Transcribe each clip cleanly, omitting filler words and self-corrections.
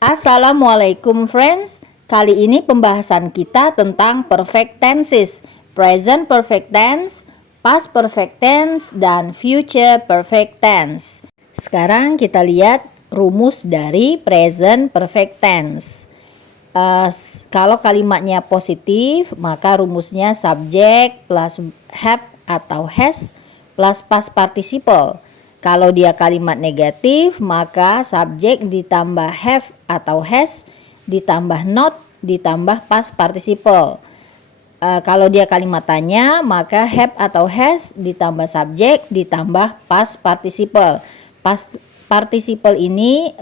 Assalamualaikum friends. Kali ini pembahasan kita tentang perfect tenses, present perfect tense, past perfect tense, dan future perfect tense. Sekarang kita lihat rumus dari present perfect tense. Kalau kalimatnya positif, maka rumusnya subject plus have atau has plus past participle. Kalau dia kalimat negatif, maka subjek ditambah have atau has ditambah not ditambah past participle. Kalau dia kalimat tanya, maka have atau has ditambah subjek ditambah past participle. Past participle ini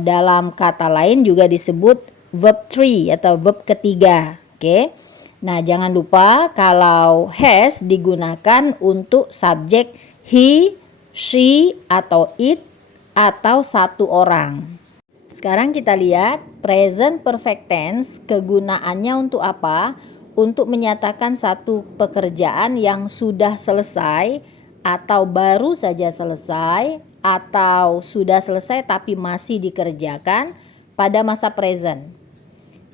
dalam kata lain juga disebut verb 3 atau verb ketiga. Oke. Nah, jangan lupa kalau has digunakan untuk subjek he, she, atau it, atau satu orang. Sekarang kita lihat present perfect tense, kegunaannya untuk apa? Untuk menyatakan satu pekerjaan yang sudah selesai, atau baru saja selesai, atau sudah selesai tapi masih dikerjakan pada masa present.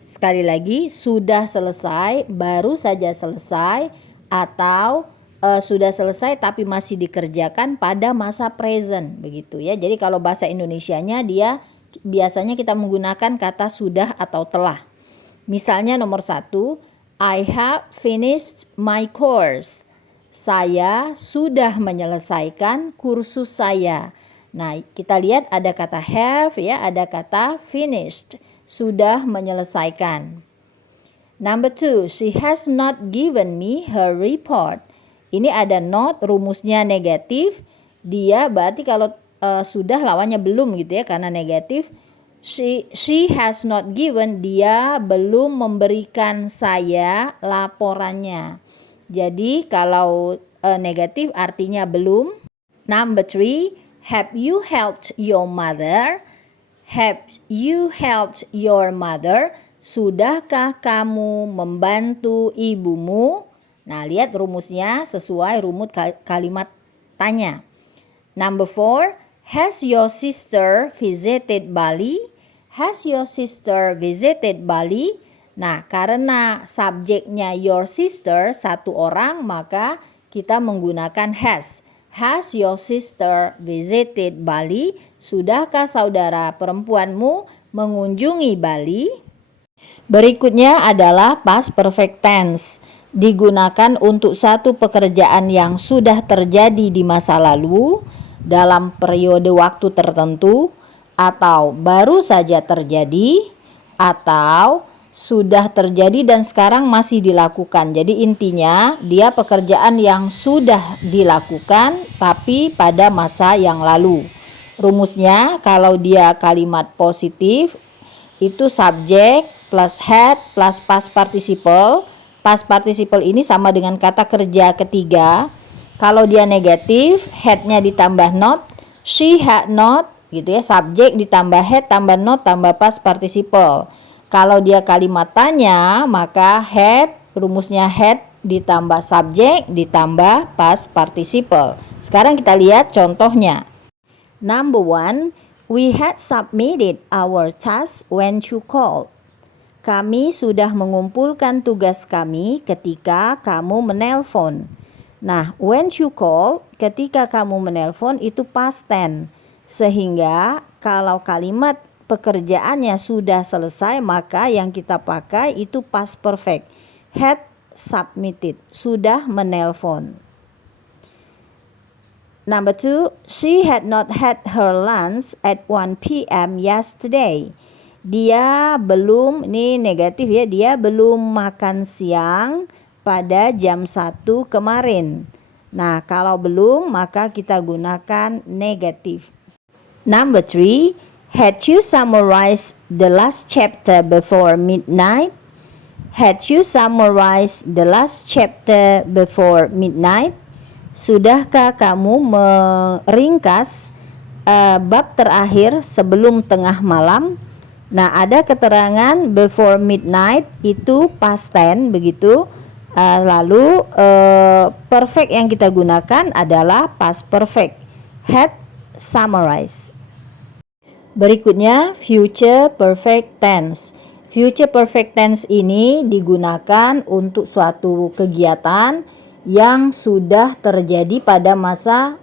Sekali lagi, sudah selesai, baru saja selesai, atau sudah selesai tapi masih dikerjakan pada masa present, begitu ya. Jadi kalau bahasa Indonesianya dia biasanya kita menggunakan kata sudah atau telah. Misalnya nomor 1, I have finished my course. Saya sudah menyelesaikan kursus saya. Nah, kita lihat ada kata have ya, ada kata finished, sudah menyelesaikan. Number 2, she has not given me her report. Ini ada not, rumusnya negatif. Dia berarti kalau sudah lawannya belum gitu ya, karena negatif. She has not given, dia belum memberikan saya laporannya. Jadi kalau negatif artinya belum. Number 3, have you helped your mother? Have you helped your mother? Sudahkah kamu membantu ibumu? Nah, lihat rumusnya sesuai rumus kalimat tanya. Number 4, has your sister visited Bali? Has your sister visited Bali? Nah, karena subjeknya your sister, satu orang, maka kita menggunakan has. Has your sister visited Bali? Sudahkah saudara perempuanmu mengunjungi Bali? Berikutnya adalah past perfect tense. Digunakan untuk satu pekerjaan yang sudah terjadi di masa lalu dalam periode waktu tertentu, atau baru saja terjadi, atau sudah terjadi dan sekarang masih dilakukan. Jadi intinya dia pekerjaan yang sudah dilakukan tapi pada masa yang lalu. Rumusnya kalau dia kalimat positif itu subjek plus had plus past participle. Past participle ini sama dengan kata kerja ketiga. Kalau dia negatif, had-nya ditambah not, she had not, gitu ya. Subjek ditambah had tambah not tambah past participle. Kalau dia kalimat tanya, maka had, rumusnya had ditambah subjek ditambah past participle. Sekarang kita lihat contohnya. Number 1, we had submitted our task when you called. Kami sudah mengumpulkan tugas kami ketika kamu menelpon. Nah, when you call, ketika kamu menelpon itu past tense. Sehingga kalau kalimat pekerjaannya sudah selesai, maka yang kita pakai itu past perfect. Had submitted, sudah menelpon. Number 2, she had not had her lunch at 1 p.m. yesterday. Dia belum, ini negatif ya, dia belum makan siang pada jam 1 kemarin. Nah, kalau belum maka kita gunakan negatif. Number 3, had you summarized the last chapter before midnight? Had you summarized the last chapter before midnight? Sudahkah kamu meringkas bab terakhir sebelum tengah malam? Nah, ada keterangan before midnight itu past tense begitu. Lalu perfect yang kita gunakan adalah past perfect. Had summarized. Berikutnya, future perfect tense. Future perfect tense ini digunakan untuk suatu kegiatan yang sudah terjadi pada masa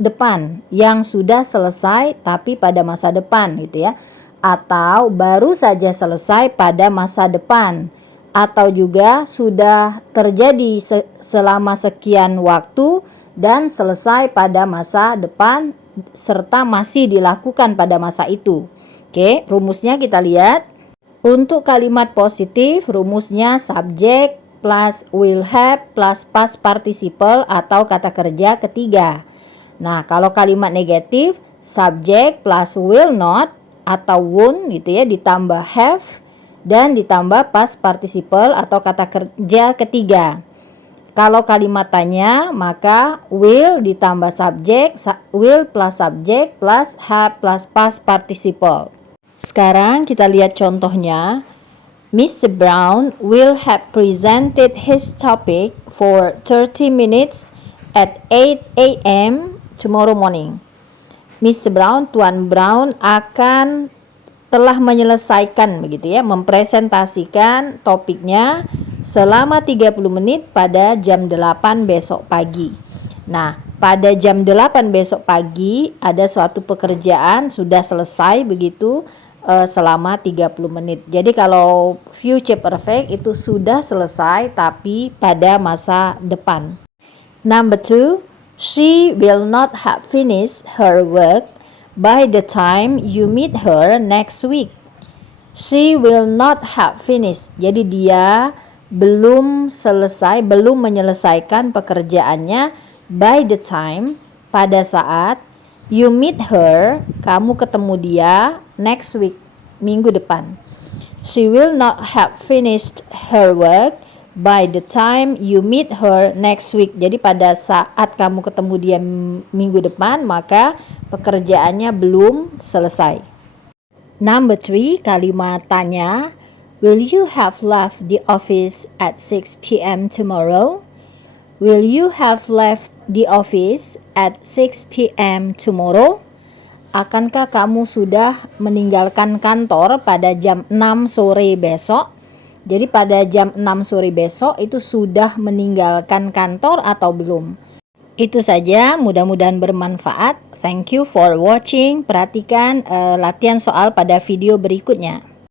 depan, yang sudah selesai tapi pada masa depan gitu ya. Atau baru saja selesai pada masa depan, atau juga sudah terjadi selama sekian waktu dan selesai pada masa depan serta masih dilakukan pada masa itu. Oke, rumusnya kita lihat. Untuk kalimat positif, rumusnya subject plus will have plus past participle atau kata kerja ketiga. Nah, kalau kalimat negatif, subject plus will not atau won't gitu ya, ditambah have dan ditambah past participle atau kata kerja ketiga. Kalau kalimat tanya, maka will ditambah subject, will plus subject plus have plus past participle. Sekarang kita lihat contohnya. Mr. Brown will have presented his topic for 30 minutes at 8 a.m. tomorrow morning. Mr. Brown, Tuan Brown akan telah menyelesaikan begitu ya, mempresentasikan topiknya selama 30 menit pada jam 8 besok pagi. Nah, pada jam 8 besok pagi ada suatu pekerjaan sudah selesai begitu selama 30 menit. Jadi kalau future perfect itu sudah selesai tapi pada masa depan. Number 2, she will not have finished her work by the time you meet her next week. She will not have finished. Jadi dia belum menyelesaikan pekerjaannya by the time, pada saat you meet her, kamu ketemu dia next week, minggu depan. She will not have finished her work by the time you meet her next week. Jadi pada saat kamu ketemu dia minggu depan, maka pekerjaannya belum selesai. Number 3, kalimat tanya. Will you have left the office at 6 p.m. tomorrow? Will you have left the office at 6 p.m. tomorrow? Akankah kamu sudah meninggalkan kantor pada jam 6 sore besok? Jadi pada jam 6 sore besok itu sudah meninggalkan kantor atau belum? Itu saja, mudah-mudahan bermanfaat. Thank you for watching. Perhatikan latihan soal pada video berikutnya.